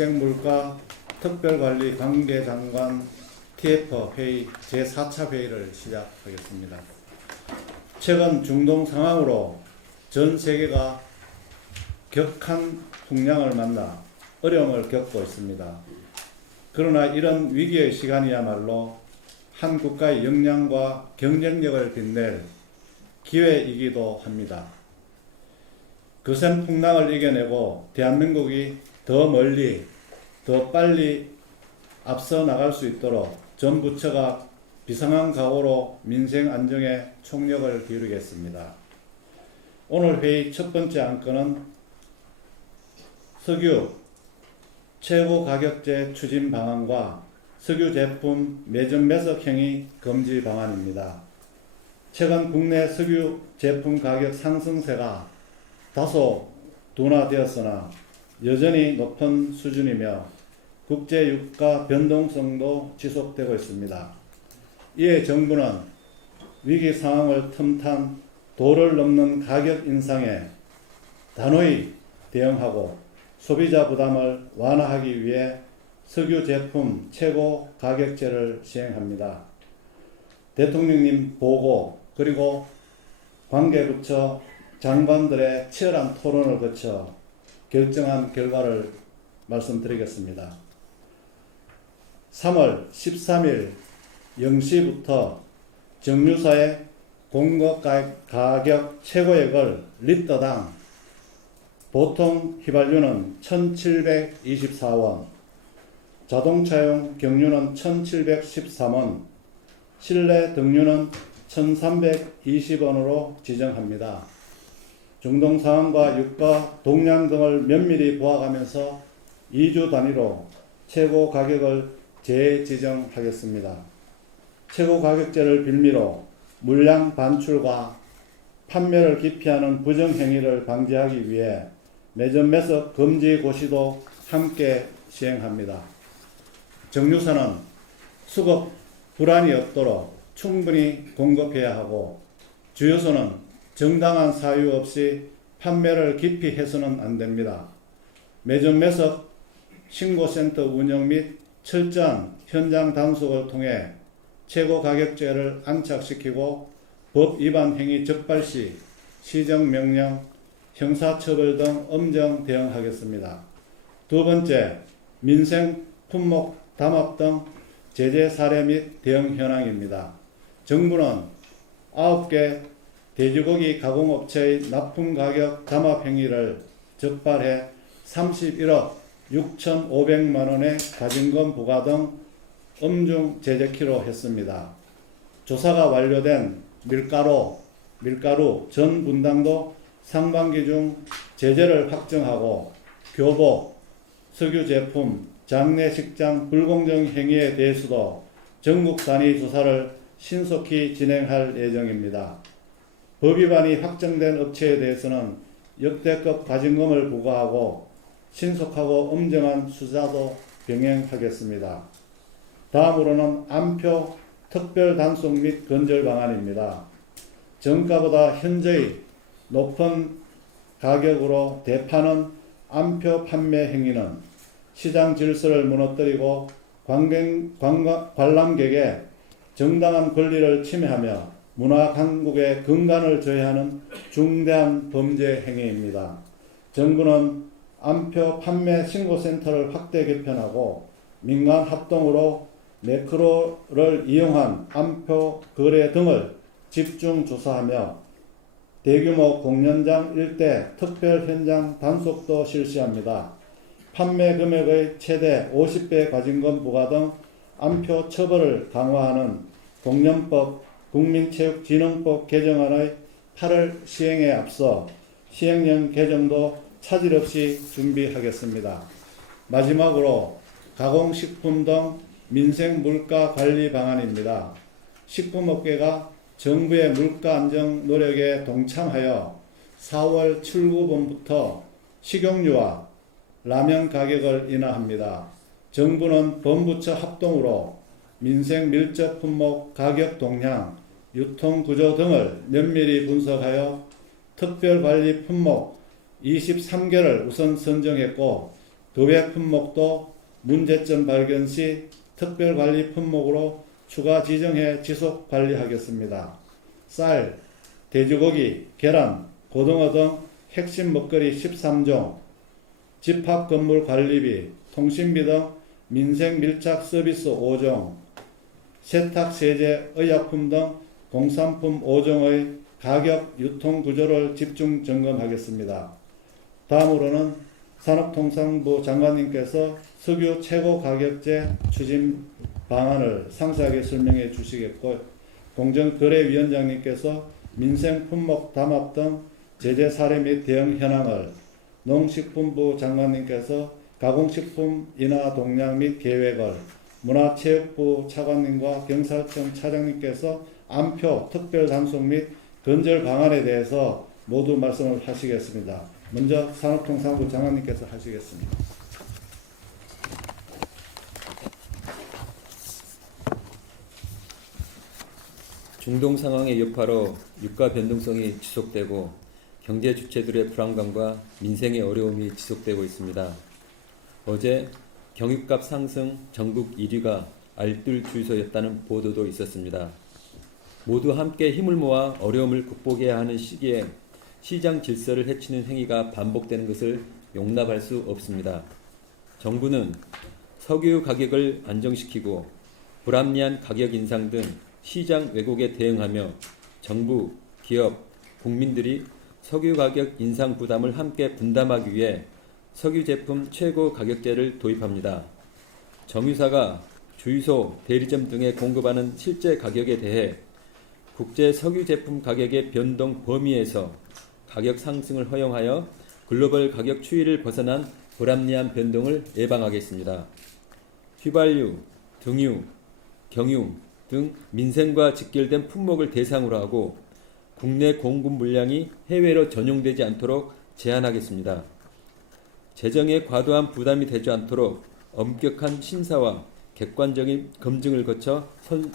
민생물가 특별관리 관계장관 TF 회의 제4차 회의를 시작하겠습니다. 최근 중동 상황으로 전 세계가 격한 풍랑을 만나 어려움을 겪고 있습니다. 그러나 이런 위기의 시간이야말로 한 국가의 역량과 경쟁력을 빛낼 기회이기도 합니다. 거센 풍랑을 이겨내고 대한민국이 더 멀리, 더 빨리 앞서 나갈 수 있도록 전 부처가 비상한 각오로 민생 안정에 총력을 기울이겠습니다. 오늘 회의 첫 번째 안건은 석유 최고 가격제 추진 방안과 석유 제품 매점 매석 행위 금지 방안입니다. 최근 국내 석유 제품 가격 상승세가 다소 둔화되었으나 여전히 높은 수준이며 국제 유가 변동성도 지속되고 있습니다. 이에 정부는 위기 상황을 틈탄 도를 넘는 가격 인상에 단호히 대응하고 소비자 부담을 완화하기 위해 석유 제품 최고 가격제를 시행합니다. 대통령님 보고 그리고 관계부처 장관들의 치열한 토론을 거쳐 결정한 결과를 말씀드리겠습니다. 3월 13일 0시부터 정유사의 공급 가격 최고액을 리터당 보통 휘발유는 1,724원, 자동차용 경유는 1,713원, 실내 등유는 1,320원으로 지정합니다. 중동 상황과 유가 동향 등을 면밀히 보아가면서 2주 단위로 최고 가격을 재지정하겠습니다. 최고 가격제를 빌미로 물량 반출과 판매를 기피하는 부정행위를 방지하기 위해 매점 매석 금지 고시도 함께 시행합니다. 정유사는 수급 불안이 없도록 충분히 공급해야 하고 주유소는 정당한 사유 없이 판매를 기피 해서는 안 됩니다. 매점 매석 신고센터 운영 및 철저한 현장 단속을 통해 최고 가격제를 안착시키고 법 위반 행위 적발 시 시정명령, 형사처벌 등 엄정 대응하겠습니다. 두 번째, 민생 품목 담합 등 제재 사례 및 대응 현황입니다. 정부는 9개 돼지고기 가공업체의 납품 가격 담합 행위를 적발해 31억 6,500만 원의 가징금 부과 등 엄중 제재키로 했습니다. 조사가 완료된 밀가루 전 분당도 상반기 중 제재를 확정하고 교복, 석유 제품, 장례식장 불공정 행위에 대해서도 전국 단위 조사를 신속히 진행할 예정입니다. 법 위반이 확정된 업체에 대해서는 역대급 가징금을 부과하고 신속하고 엄정한 수사도 병행하겠습니다. 다음으로는 안표 특별 단속 및 건절 방안입니다. 정가보다 현저히 높은 가격으로 대파는 안표 판매 행위는 시장 질서를 무너뜨리고 관람객의 정당한 권리를 침해하며 문화 강국의 근간을 저해하는 중대한 범죄 행위입니다. 정부는 안표 판매 신고센터를 확대 개편하고 민간 합동으로 매크로를 이용한 안표 거래 등을 집중 조사하며 대규모 공연장 일대 특별 현장 단속도 실시합니다. 판매 금액의 최대 50배 과징금 부과 등 안표 처벌을 강화하는 공연법 국민체육진흥법 개정안의 8월 시행에 앞서 시행령 개정도 차질 없이 준비하겠습니다. 마지막으로 가공식품 등 민생 물가 관리 방안입니다. 식품업계가 정부의 물가 안정 노력에 동참하여 4월 출고분부터 식용유와 라면 가격을 인하합니다. 정부는 본부처 합동으로 민생 밀접 품목 가격 동향, 유통 구조 등을 면밀히 분석하여 특별관리 품목 23개를 우선 선정했고 그 외 품목도 문제점 발견 시 특별관리 품목으로 추가 지정해 지속 관리하겠습니다. 쌀, 돼지고기, 계란, 고등어 등 핵심 먹거리 13종, 집합건물 관리비, 통신비 등 민생 밀착 서비스 5종, 세탁, 세제, 의약품 등 공산품 5종의 가격 유통 구조를 집중 점검하겠습니다. 다음으로는 산업통상부 장관님께서 석유 최고 가격제 추진 방안을 상세하게 설명해 주시겠고, 공정거래위원장님께서 민생 품목 담합 등 제재 사례 및 대응 현황을, 농식품부 장관님께서 가공식품 인하 동향 및 계획을, 문화체육부 차관님과 경찰청 차장님께서 안표 특별 단속 및 건절 방안에 대해서 모두 말씀을 하시겠습니다. 먼저 산업통상부 장관님께서 하시겠습니다. 중동 상황의 여파로 유가 변동성이 지속되고 경제 주체들의 불안감과 민생의 어려움이 지속되고 있습니다. 어제 경유값 상승 전국 1위가 알뜰 주유소였다는 보도도 있었습니다. 모두 함께 힘을 모아 어려움을 극복해야 하는 시기에 시장 질서를 해치는 행위가 반복되는 것을 용납할 수 없습니다. 정부는 석유 가격을 안정시키고 불합리한 가격 인상 등 시장 왜곡에 대응하며 정부, 기업, 국민들이 석유 가격 인상 부담을 함께 분담하기 위해 석유 제품 최고 가격제를 도입합니다. 정유사가 주유소, 대리점 등에 공급하는 실제 가격에 대해 국제 석유 제품 가격의 변동 범위에서 가격 상승을 허용하여 글로벌 가격 추이를 벗어난 불합리한 변동을 예방하겠습니다. 휘발유, 등유, 경유 등 민생과 직결된 품목을 대상으로 하고 국내 공급 물량이 해외로 전용되지 않도록 제한하겠습니다. 재정에 과도한 부담이 되지 않도록 엄격한 심사와 객관적인 검증을 거쳐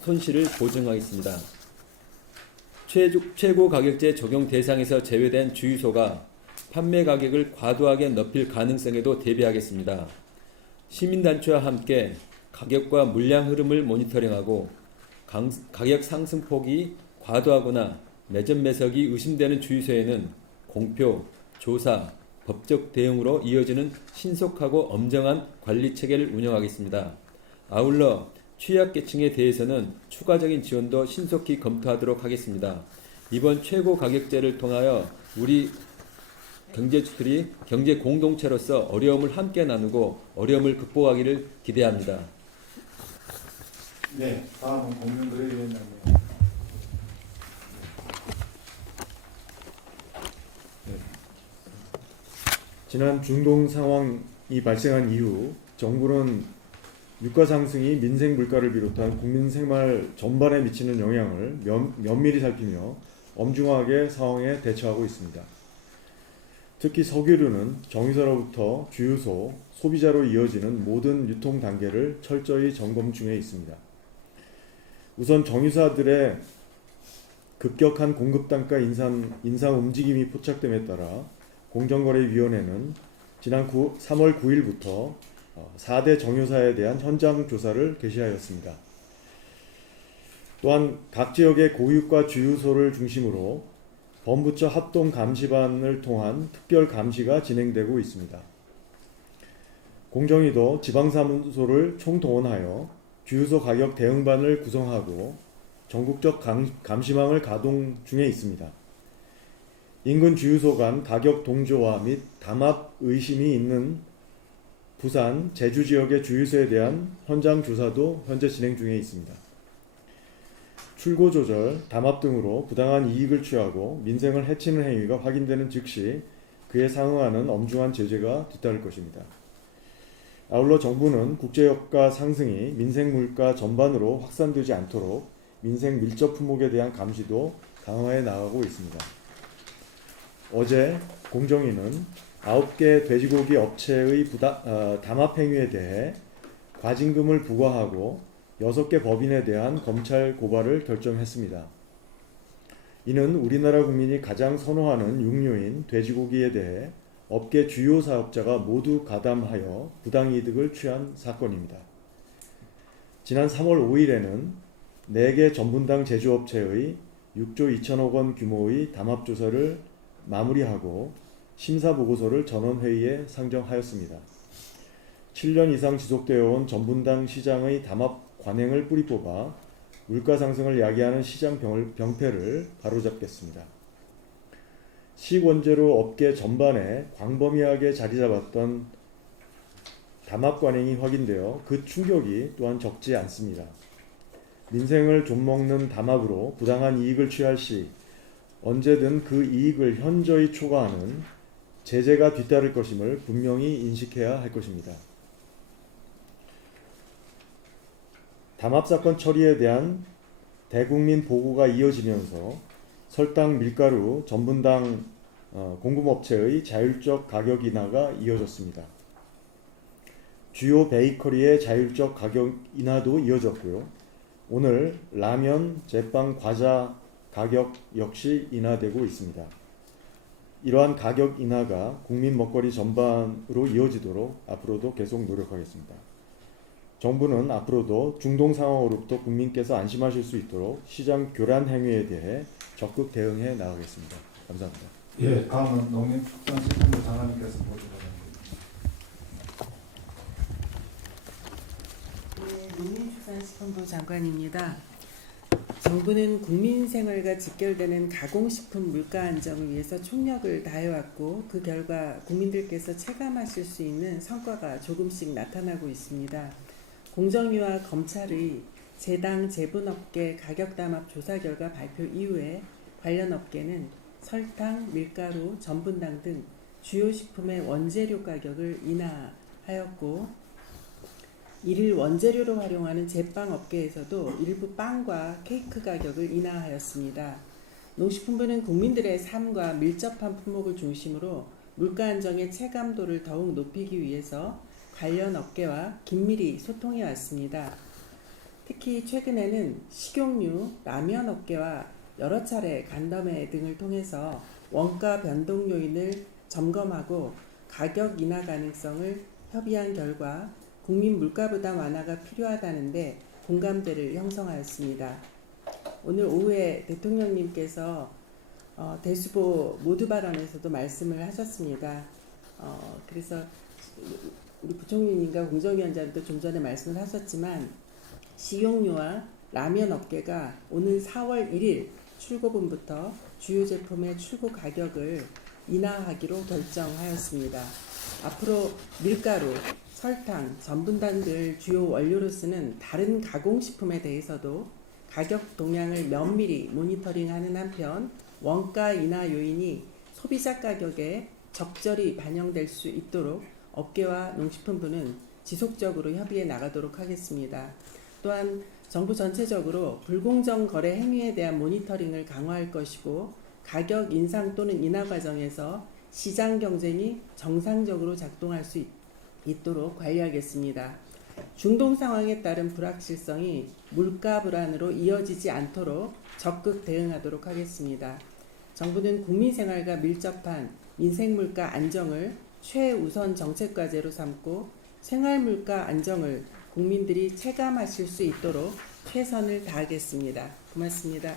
손실을 보증하겠습니다. 최고 가격제 적용 대상에서 제외된 주유소가 판매 가격을 과도하게 높일 가능성에도 대비하겠습니다. 시민단체와 함께 가격과 물량 흐름을 모니터링하고 가격 상승폭이 과도하거나 매점 매석이 의심되는 주유소에는 공표, 조사, 법적 대응으로 이어지는 신속하고 엄정한 관리 체계를 운영하겠습니다. 아울러 취약계층에 대해서는 추가적인 지원도 신속히 검토하도록 하겠습니다. 이번 최고 가격제를 통하여 우리 경제주들이 경제 공동체로서 어려움을 함께 나누고 어려움을 극복하기를 기대합니다. 네, 다음은 공정거래위원장님. 지난 중동 상황이 발생한 이후 정부는 유가 상승이 민생 물가를 비롯한 국민 생활 전반에 미치는 영향을 면밀히 살피며 엄중하게 상황에 대처하고 있습니다. 특히 석유류는 정유사로부터 주유소, 소비자로 이어지는 모든 유통 단계를 철저히 점검 중에 있습니다. 우선 정유사들의 급격한 공급 단가 인상 움직임이 포착됨에 따라 공정거래위원회는 지난 3월 9일부터 4대 정유사에 대한 현장 조사를 개시하였습니다. 또한 각 지역의 고유가 주유소를 중심으로 범부처 합동 감시반을 통한 특별 감시가 진행되고 있습니다. 공정위도 지방사무소를 총동원하여 주유소 가격 대응반을 구성하고 전국적 감시망을 가동 중에 있습니다. 인근 주유소 간 가격 동조화 및 담합 의심이 있는 부산, 제주 지역의 주유소에 대한 현장 조사도 현재 진행 중에 있습니다. 출고 조절, 담합 등으로 부당한 이익을 취하고 민생을 해치는 행위가 확인되는 즉시 그에 상응하는 엄중한 제재가 뒤따를 것입니다. 아울러 정부는 국제유가 상승이 민생 물가 전반으로 확산되지 않도록 민생 밀접 품목에 대한 감시도 강화해 나가고 있습니다. 어제 공정위는 9개 돼지고기 업체의 담합 행위에 대해 과징금을 부과하고 6개 법인에 대한 검찰 고발을 결정했습니다. 이는 우리나라 국민이 가장 선호하는 육류인 돼지고기에 대해 업계 주요 사업자가 모두 가담하여 부당이득을 취한 사건입니다. 지난 3월 5일에는 4개 전분당 제조업체의 6조 2천억 원 규모의 담합조사를 마무리하고 심사보고서를 전원회의에 상정하였습니다. 7년 이상 지속되어 온 전분당 시장의 담합 관행을 뿌리 뽑아 물가 상승을 야기하는 시장 병폐를 바로잡겠습니다. 식원재료 업계 전반에 광범위하게 자리 잡았던 담합 관행이 확인되어 그 충격이 또한 적지 않습니다. 민생을 좀먹는 담합으로 부당한 이익을 취할 시 언제든 그 이익을 현저히 초과하는 제재가 뒤따를 것임을 분명히 인식해야 할 것입니다. 담합사건 처리에 대한 대국민 보고가 이어지면서 설탕, 밀가루, 전분당 공급업체의 자율적 가격 인하가 이어졌습니다. 주요 베이커리의 자율적 가격 인하도 이어졌고요. 오늘 라면, 제빵, 과자 가격 역시 인하되고 있습니다. 이러한 가격 인하가 국민 먹거리 전반으로 이어지도록 앞으로도 계속 노력하겠습니다. 정부는 앞으로도 중동 상황으로부터 국민께서 안심하실 수 있도록 시장 교란 행위에 대해 적극 대응해 나가겠습니다. 감사합니다. 예, 다음은 농림축산식품부 장관님께서 보도록 네, 농림축산식품부 장관입니다. 정부는 국민 생활과 직결되는 가공식품 물가 안정을 위해서 총력을 다해왔고 그 결과 국민들께서 체감하실 수 있는 성과가 조금씩 나타나고 있습니다. 공정위와 검찰의 제당 제분업계 가격담합 조사 결과 발표 이후에 관련 업계는 설탕, 밀가루, 전분당 등 주요 식품의 원재료 가격을 인하하였고 이를 원재료로 활용하는 제빵 업계에서도 일부 빵과 케이크 가격을 인하하였습니다. 농식품부는 국민들의 삶과 밀접한 품목을 중심으로 물가 안정의 체감도를 더욱 높이기 위해서 관련 업계와 긴밀히 소통해 왔습니다. 특히 최근에는 식용유, 라면 업계와 여러 차례 간담회 등을 통해서 원가 변동 요인을 점검하고 가격 인하 가능성을 협의한 결과 국민 물가 부담 완화가 필요하다는데 공감대를 형성하였습니다. 오늘 오후에 대통령님께서 대수보 모두 발언에서도 말씀을 하셨습니다. 그래서 우리 부총리님과 공정위원장도 좀 전에 말씀을 하셨지만 식용유와 라면 업계가 오늘 4월 1일 출고분부터 주요 제품의 출고 가격을 인하하기로 결정하였습니다. 앞으로 밀가루, 설탕, 전분당 등 주요 원료로 쓰는 다른 가공식품에 대해서도 가격 동향을 면밀히 모니터링하는 한편 원가 인하 요인이 소비자 가격에 적절히 반영될 수 있도록 업계와 농식품부는 지속적으로 협의해 나가도록 하겠습니다. 또한 정부 전체적으로 불공정 거래 행위에 대한 모니터링을 강화할 것이고 가격 인상 또는 인하 과정에서 시장 경쟁이 정상적으로 작동할 수 있도록 관리하겠습니다. 중동 상황에 따른 불확실성이 물가 불안으로 이어지지 않도록 적극 대응하도록 하겠습니다. 정부는 국민 생활과 밀접한 민생 물가 안정을 최우선 정책 과제로 삼고 생활 물가 안정을 국민들이 체감하실 수 있도록 최선을 다하겠습니다. 고맙습니다.